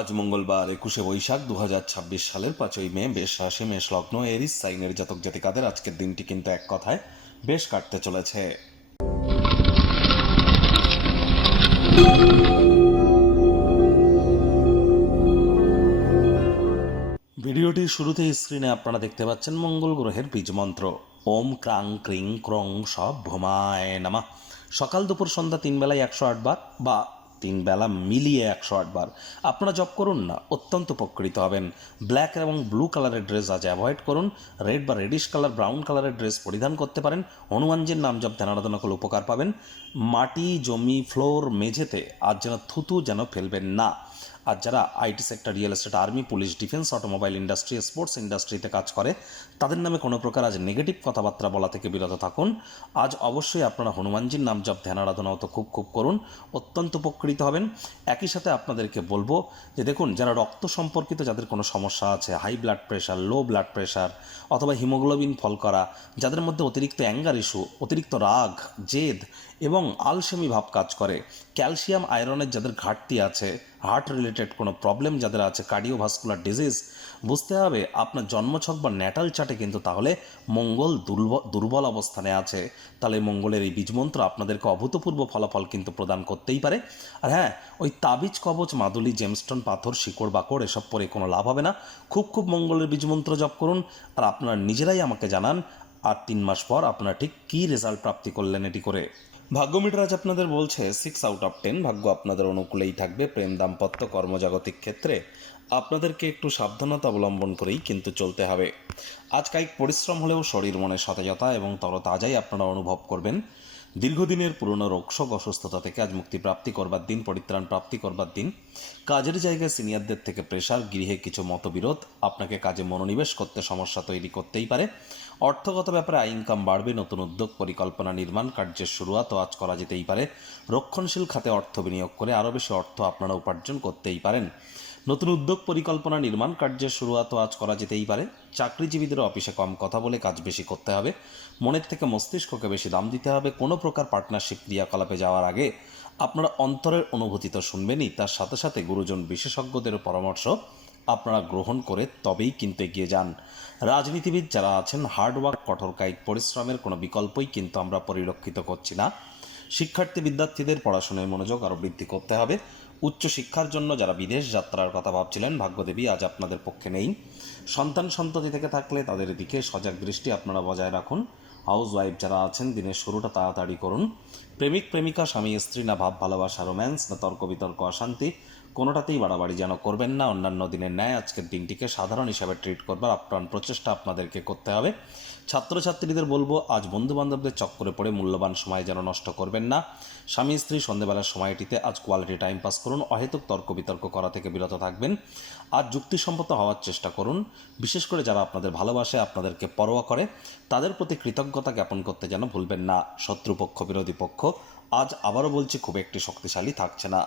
আজ মঙ্গলবার 21শে বৈশাখ 2026 সালের 5ই মে বেশ রাশি মেষ লগ্ন এরিস সাইনের জাতক জাতিকাদের আজকের দিনটি কিন্তু এক কথায় বেশ কাটতে চলেছে। ভিডিওটির শুরুতেই স্ক্রিনে আপনারা দেখতে পাচ্ছেন মঙ্গল গ্রহের বীজ মন্ত্র ওম ক্রাং ক্রিং ক্রং সব ভোমায় নামা। সকাল দুপুর সন্ধ্যা 3 বেলায় 108 বার বা 3 বেলা মিলিয়ে 108 বার আপনারা জপ করুন না, অত্যন্ত উপকৃত হবেন। ব্ল্যাক এবং ব্লু কালারের ড্রেস আজ অ্যাভয়েড করুন। রেড বা রেডিশ কালার, ব্রাউন কালারের ড্রেস পরিধান করতে পারেন। হনুমানজির নাম জপ ধ্যান আরাধনা করলে উপকার পাবেন। মাটি, জমি, ফ্লোর, মেঝেতে আজ যেন থুতু যেন ফেলবেন না। আর যারা IT sector, real estate, army, police, defence, automobile industry, sports ইন্ডাস্ট্রিতে কাজ করে তাদের নামে কোনো প্রকার আজ নেগেটিভ কথাবার্তা বলা থেকে বিরত থাকুন। আজ অবশ্যই আপনারা হনুমানজির নাম জপ ধ্যান আরাধনাও তো খুব করুন, অত্যন্ত উপকৃত হবেন। একই সাথে আপনাদেরকে বলবো যে দেখুন, যারা রক্ত সম্পর্কিত যাদের কোনো সমস্যা আছে, high blood pressure, low blood pressure অথবা হিমোগ্লোবিন ফল করা, যাদের মধ্যে অতিরিক্ত অ্যাঙ্গার ইস্যু, অতিরিক্ত রাগ, জেদ এবং আলসেমি ভাব কাজ করে, ক্যালসিয়াম আয়রনের যাদের ঘাটতি আছে, হার্ট রিলেটেড কোনো প্রবলেম যাদের আছে, কার্ডিওভাস্কুলার ডিজিজ, বুঝতে হবে আপনার জন্মছক বা ন্যাটাল চার্টে কিন্তু তাহলে মঙ্গল দুর্বল অবস্থানে আছে। তাহলে মঙ্গলের এই বীজমন্ত্র আপনাদেরকে অভূতপূর্ব ফলাফল কিন্তু প্রদান করতেই পারে। আর হ্যাঁ, ওই তাবিজ, কবচ, মাদুলি, জেমস্টোন, পাথর, শিকড় বাকড় এসব পরে কোনো লাভ হবে না। খুব মঙ্গলের বীজমন্ত্র জপ করুন আর আপনারা নিজেরাই আমাকে জানান আর 3 মাস পর আপনারা ঠিক কী রেজাল্ট প্রাপ্তি করলেন এটি করে। ভাগ্য মিটার আজ আপনাদের বলছে 6 আউট অফ 10। ভাগ্য আপনাদের অনুকূলেই থাকবে। প্রেম, দাম্পত্য, কর্মজাগতিক ক্ষেত্রে আপনাদেরকে একটু সাবধানতা অবলম্বন করেই কিন্তু চলতে হবে। আজ কায়িক পরিশ্রম হলেও শরীর মনে সতেজতা এবং তরতাজাই আপনারা অনুভব করবেন। দীর্ঘদিনের পুরনো রোগশোক, অসুস্থতা থেকে আজ মুক্তি প্রাপ্তি করবার দিন, পরিত্রাণ প্রাপ্তি করবার দিন। কাজের জায়গায় সিনিয়রদের থেকে প্রেশার, গৃহে কিছু মতবিরোধ আপনাকে কাজে মনোনিবেশ করতে সমস্যা তৈরি করতেই পারে। অর্থগত ব্যাপারে আয় ইনকাম বাড়বে। নতুন উদ্যোগ, পরিকল্পনা, নির্মাণ কার্যের শুরুয়াতও আজ করা যেতেই পারে। রক্ষণশীল খাতে অর্থ বিনিয়োগ করে আরও বেশি অর্থ আপনারা উপার্জন করতেই পারেন। নতুন উদ্যোগ, পরিকল্পনা, নির্মাণ কার্যের শুরুয়াতও আজ করা যেতেই পারে। চাকরিজীবীদের অফিসে কম কথা বলে কাজ বেশি করতে হবে। মনের থেকে মস্তিষ্ককে বেশি দাম দিতে হবে। কোনো প্রকার পার্টনারশিপ ক্রিয়াকলাপে যাওয়ার আগে আপনারা অন্তরের অনুভূতি তো শুনবেনই, তার সাথে সাথে গুরুজন বিশেষজ্ঞদেরও পরামর্শ আপনারা গ্রহণ করে তবেই কিন্তু এগিয়ে যান। রাজনীতিবিদ যারা আছেন, হার্ডওয়ার্ক, কঠোর কায়িক পরিশ্রমের কোনো বিকল্পই কিন্তু আমরা পরিলক্ষিত করছি না। শিক্ষার্থী বিদ্যার্থীদের পড়াশোনায় মনোযোগ আরও বৃদ্ধি করতে হবে। উচ্চশিক্ষার জন্য যারা বিদেশ যাত্রার কথা ভাবছিলেন, ভাগ্যদেবী আজ আপনাদের পক্ষে নেই। সন্তান সন্ততি থেকে থাকলে তাদের দিকে সজাগ দৃষ্টি আপনারা বজায় রাখুন। হাউস ওয়াইফ যারা আছেন, দিনের শুরুটা তাড়াতাড়ি করুন। প্রেমিক প্রেমিকা, স্বামী স্ত্রী, না ভাব ভালোবাসা, রোম্যান্স, না তর্ক বিতর্ক, অশান্তি, কোনোটাতেই বাড়াবাড়ি যেন করবেন না। অন্যান্য দিনের ন্যায় আজকের দিনটিকে সাধারণ হিসাবে ট্রিট করবার আপ্রাণ প্রচেষ্টা আপনাদেরকে করতে হবে। ছাত্রছাত্রীদের বলবো আজ বন্ধুবান্ধবদের চক্করে পড়ে মূল্যবান সময় যেন নষ্ট করবেন না। স্বামী স্ত্রী সন্ধ্যেবেলার সময়টিতে আজ কোয়ালিটি টাইম পাস করুন। অহেতুক তর্ক বিতর্ক করা থেকে বিরত থাকবেন। আজ যুক্তিসম্মত হওয়ার চেষ্টা করুন। বিশেষ করে যারা আপনাদের ভালোবাসে, আপনাদেরকে পরোয়া করে, তাদের প্রতি কৃতজ্ঞতা জ্ঞাপন করতে যেন ভুলবেন না। শত্রুপক্ষ, বিরোধী পক্ষ আজ আবারও বলছি খুব একটি শক্তিশালী থাকছে না।